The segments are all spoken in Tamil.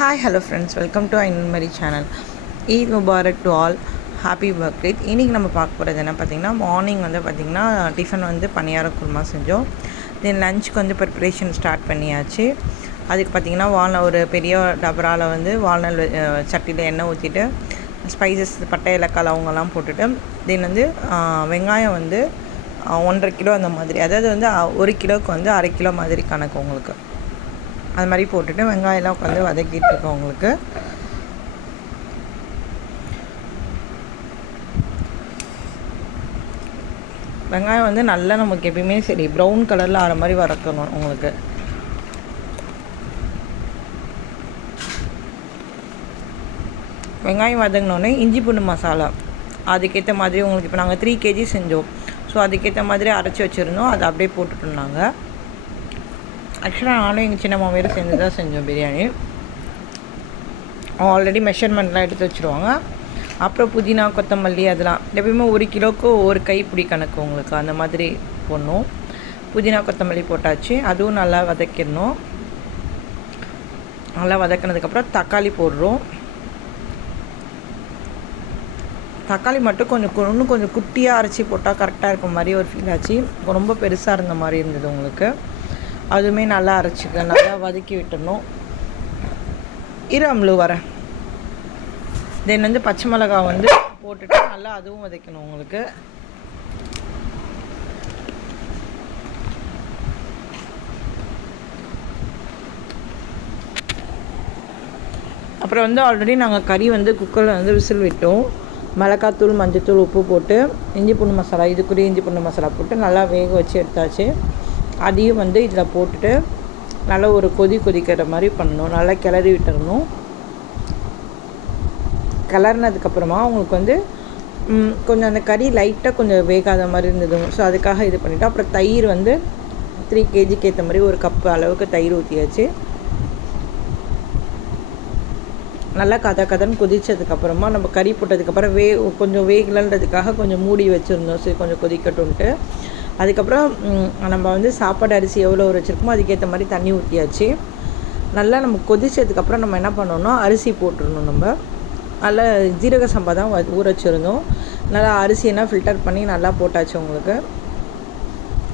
Hi, hello friends. Welcome to Ainmari channel. Eid Mubarak to all. Happy Bakrid. இன்றைக்கி நம்ம பார்க்க போகிறது என்ன பார்த்திங்கன்னா, மார்னிங் வந்து பார்த்திங்கன்னா டிஃபன் வந்து பணியார குருமா செஞ்சோம். தென் லஞ்சுக்கு வந்து ப்ரிப்ரேஷன் ஸ்டார்ட் பண்ணியாச்சு. அதுக்கு பார்த்திங்கன்னா ஒரு பெரிய டபராவில் வந்து வால்நல் சட்டியில் எண்ணெய் ஊற்றிட்டு ஸ்பைசஸ் பட்டை ஏலக்காய் லவங்கெல்லாம் போட்டுட்டு தென் வந்து வெங்காயம் வந்து 1.5 கிலோ அந்த மாதிரி, அதாவது வந்து 1 கிலோவுக்கு வந்து 1/2 கிலோ மாதிரி கணக்கு உங்களுக்கு. அது மாதிரி போட்டுட்டு வெங்காயம்லாம் உட்காந்து வதக்கிட்டு இருக்கோம் உங்களுக்கு. வெங்காயம் வந்து நல்லா நமக்கு எப்பயுமே சரி ப்ரௌன் கலரில் ஆகிற மாதிரி வதக்கணும் உங்களுக்கு. வெங்காயம் வதங்கினோடனே இஞ்சி பூண்டு மசாலா அதுக்கேற்ற மாதிரி உங்களுக்கு, இப்போ நாங்கள் 3 kg செஞ்சோம். ஸோ அதுக்கேற்ற மாதிரி அரைச்சி வச்சுருந்தோம், அதை அப்படியே போட்டுட்டோம். ஆக்சுவலாக நானும் எங்கள் சின்ன மாமியார் சேர்ந்து தான் செஞ்சோம் பிரியாணி. ஆல்ரெடி மெஷர்மெண்ட்லாம் எடுத்து வச்சுருவாங்க. அப்புறம் புதினா கொத்தமல்லி அதெல்லாம் எப்பயுமே 1 கிலோவுக்கு 1 கைப்பிடி கணக்கு உங்களுக்கு, அந்த மாதிரி போடணும். புதினா கொத்தமல்லி போட்டாச்சு, அதுவும் நல்லா வதக்கிடணும். நல்லா வதக்கினதுக்கப்புறம் தக்காளி போடுறோம். தக்காளி மட்டும் இன்னும் கொஞ்சம் குட்டியாக அரைச்சி போட்டால் கரெக்டாக இருக்கும் மாதிரி ஒரு ஃபீல் ஆச்சு. ரொம்ப பெருசாக இருந்த மாதிரி இருந்தது உங்களுக்கு. அதுவுமே நல்லா அரைச்சிக்க நல்லா வதக்கி விட்டுடணும். அம்லு வரேன். தென் வந்து பச்சை மிளகாய் வந்து போட்டுட்டு நல்லா அதுவும் வதக்கணும் உங்களுக்கு. அப்புறம் வந்து ஆல்ரெடி நாங்கள் கறி வந்து குக்கரில் வந்து விசில் விட்டோம். மிளகாத்தூள், மஞ்சத்தூள், உப்பு போட்டு இஞ்சி பூண்டு மசாலா, இதுக்குரிய இஞ்சி பூண்டு மசாலா போட்டு நல்லா வேக வச்சு எடுத்தாச்சு. அதையும் வந்து இதில் போட்டுட்டு நல்லா ஒரு கொதிக்கிற மாதிரி பண்ணணும். நல்லா கிளறி விட்டுறணும். கிளறினதுக்கப்புறமா உங்களுக்கு வந்து கொஞ்சம் அந்த கறி லைட்டாக கொஞ்சம் வேகாத மாதிரி இருந்தது. ஸோ அதுக்காக இது பண்ணிவிட்டு அப்புறம் தயிர் வந்து 3 kgக்கு ஏற்ற மாதிரி 1 கப்பு அளவுக்கு தயிர் ஊற்றியாச்சு. நல்லா கதன்னு கொதித்ததுக்கப்புறமா நம்ம கறி போட்டதுக்கப்புறம் கொஞ்சம் வேகலன்றதுக்காக கொஞ்சம் மூடி வச்சுருந்தோம். சரி கொஞ்சம் கொதிக்கட்டும்ன்ட்டு. அதுக்கப்புறம் நம்ம வந்து சாப்பாடு அரிசி எவ்வளோ வச்சுருக்கோமோ அதுக்கேற்ற மாதிரி தண்ணி ஊற்றியாச்சு. நல்லா நம்ம கொதித்ததுக்கப்புறம் நம்ம என்ன பண்ணோன்னா அரிசி போட்டுடணும். நம்ம நல்லா ஜீரக சம்பா தான் ஊற வச்சுருந்தோம். நல்லா அரிசியெல்லாம் ஃபில்டர் பண்ணி நல்லா போட்டாச்சு உங்களுக்கு.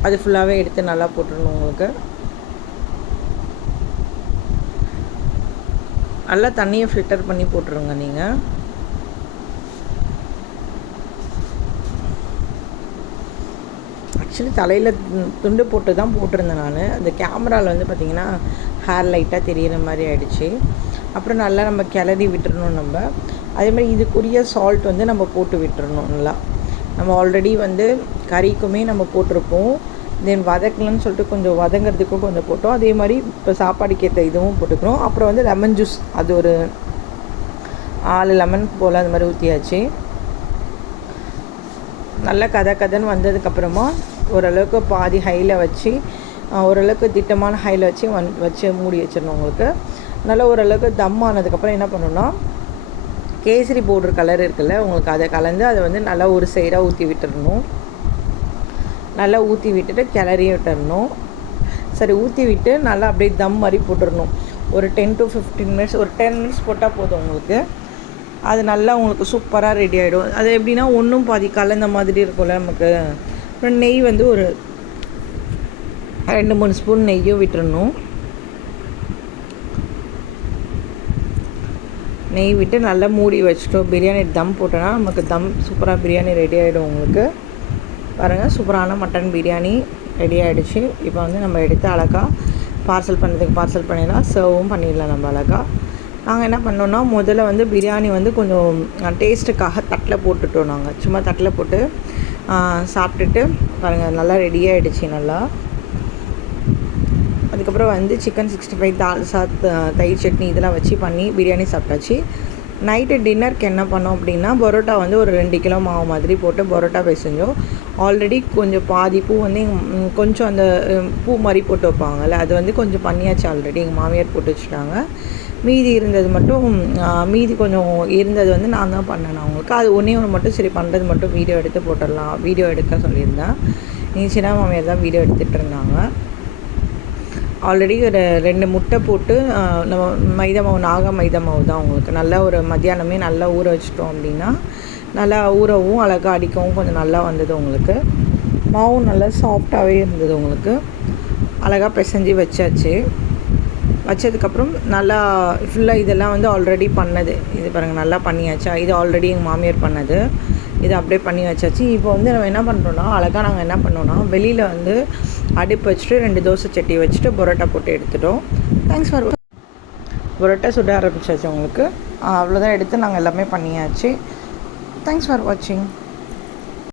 அது ஃபுல்லாகவே எடுத்து நல்லா போட்டுடணும் உங்களுக்கு. நல்லா தண்ணியை ஃபில்டர் பண்ணி போட்டுருங்க நீங்கள். ஆக்சுவலி தலையில் துண்டு போட்டு தான் போட்டிருந்தேன் நான். அந்த கேமராவில் வந்து பார்த்திங்கன்னா ஹேர் லைட்டாக தெரிகிற மாதிரி ஆகிடுச்சு. அப்புறம் நல்லா நம்ம கிளறி விட்டுறணும். நம்ம அதேமாதிரி இதுக்குரிய சால்ட் வந்து நம்ம போட்டு விட்டுறணும். நல்லா நம்ம ஆல்ரெடி வந்து கறிக்குமே நம்ம போட்டிருப்போம். தென் வதக்கலன்னு சொல்லிட்டு கொஞ்சம் வதங்கிறதுக்கும் கொஞ்சம் போட்டோம். அதே மாதிரி இப்போ சாப்பாடுக்கு ஏற்ற இதுவும் போட்டுக்கிறோம். அப்புறம் வந்து லெமன் ஜூஸ், அது ஒரு 4 லெமன் போல் அந்த மாதிரி ஊற்றியாச்சு. நல்லா கதன்னு வந்ததுக்கப்புறமா ஓரளவுக்கு பாதி ஹையில் வச்சு, ஓரளவுக்கு திட்டமான ஹையில் வச்சு மூடி வச்சிடணும் உங்களுக்கு. நல்லா ஓரளவுக்கு தம் ஆனதுக்கப்புறம் என்ன பண்ணணும்னா, கேசரி பவுடர் கலர் இருக்குல்ல உங்களுக்கு, அதை கலந்து அதை வந்து நல்லா ஒரு சைடாக ஊற்றி விட்டுடணும். நல்லா ஊற்றி விட்டுட்டு கிளறி விட்டுடணும். சரி, ஊற்றி விட்டு நல்லா அப்படியே தம் மாதிரி போட்டுடணும். ஒரு 10 to 15 மினிட்ஸ், ஒரு 10 மினிட்ஸ் போட்டால் போதும் உங்களுக்கு. அது நல்லா உங்களுக்கு சூப்பராக ரெடி ஆகிடும். அது எப்படின்னா ஒன்றும் பாதி கலந்த மாதிரி இருக்கும்ல நமக்கு. அப்புறம் நெய் வந்து ஒரு 2-3 ஸ்பூன் நெய்யும் விட்டுறணும். நெய் விட்டு நல்லா மூடி வச்சுட்டோம். பிரியாணி தம் போட்டோன்னா நமக்கு சூப்பராக பிரியாணி ரெடி ஆகிடும் உங்களுக்கு. பாருங்கள், சூப்பரான மட்டன் பிரியாணி ரெடி ஆகிடுச்சு. இப்போ வந்து நம்ம எடுத்து அழகாக பார்சல் பண்ணிடலாம். சர்வும் பண்ணிடலாம் நம்ம அழகாக. நாங்கள் என்ன பண்ணோன்னா, முதல்ல வந்து பிரியாணி வந்து கொஞ்சம் டேஸ்ட்டுக்காக தட்டில் போட்டுட்டோம். நாங்கள் சும்மா தட்டில் போட்டு சாப்பிட்டுட்டு பாருங்கள் நல்லா ரெடியாகிடுச்சு நல்லா. அதுக்கப்புறம் வந்து சிக்கன் 65, தால்சா, தயிர் சட்னி இதெல்லாம் வச்சு பண்ணி பிரியாணி சாப்பிட்டாச்சு. நைட்டு டின்னருக்கு என்ன பண்ணோம் அப்படின்னா, பரோட்டா வந்து ஒரு 2 கிலோ மாவு மாதிரி போட்டு பரோட்டா செஞ்சோம். ஆல்ரெடி கொஞ்சம் பாதி பூ வந்து கொஞ்சம் அந்த பூ மாதிரி போட்டு வைப்பாங்கள்ல, அது வந்து கொஞ்சம் பண்ணியாச்சு ஆல்ரெடி. எங்கள் மாமியார் போட்டு வச்சுட்டாங்க. மீதி கொஞ்சம் இருந்தது வந்து நான் தான் பண்ணேன் அவங்களுக்கு. அது ஒன்று மட்டும் சரி பண்ணுறது மட்டும் வீடியோ எடுத்து போட்டுடலாம், வீடியோ எடுக்க சொல்லியிருந்தேன். எங்கள் சின்ன மாமியார் தான் வீடியோ எடுத்துகிட்டு இருந்தாங்க. ஆல்ரெடி ஒரு 2 முட்டை போட்டு நம்ம மைதா மாவு மைதா மாவு தான் உங்களுக்கு. நல்லா ஒரு மத்தியானமே நல்லா ஊற வச்சிட்டோம் அப்படின்னா நல்லா ஊறவும் அழகாக அடிக்கவும் கொஞ்சம் நல்லா வந்தது உங்களுக்கு. மாவும் நல்லா சாஃப்டாகவே இருந்தது உங்களுக்கு. அழகாக பிசைஞ்சு வச்சாச்சு. வச்சதுக்கப்புறம் நல்லா ஃபுல்லாக இதெல்லாம் வந்து ஆல்ரெடி பண்ணது. இது பாருங்கள் நல்லா பண்ணியாச்சா. இது ஆல்ரெடி எங்கள் மாமியார் பண்ணது. இதை அப்படியே பண்ணி வச்சாச்சு. இப்போ வந்து நம்ம என்ன பண்ணுறோன்னா அழகாக நாங்கள் என்ன பண்ணோன்னா வெளியில் வந்து அடுப்பு வச்சுட்டு 2 தோசை சட்டி வச்சுட்டு பரோட்டா போட்டு எடுத்துட்டோம். தேங்க்ஸ் ஃபார் பரோட்டா சுட ஆரம்பிச்சாச்சு உங்களுக்கு. அவ்வளோதான் எடுத்து நாங்கள் எல்லாமே பண்ணியாச்சு. தேங்க்ஸ் ஃபார் வாட்சிங்.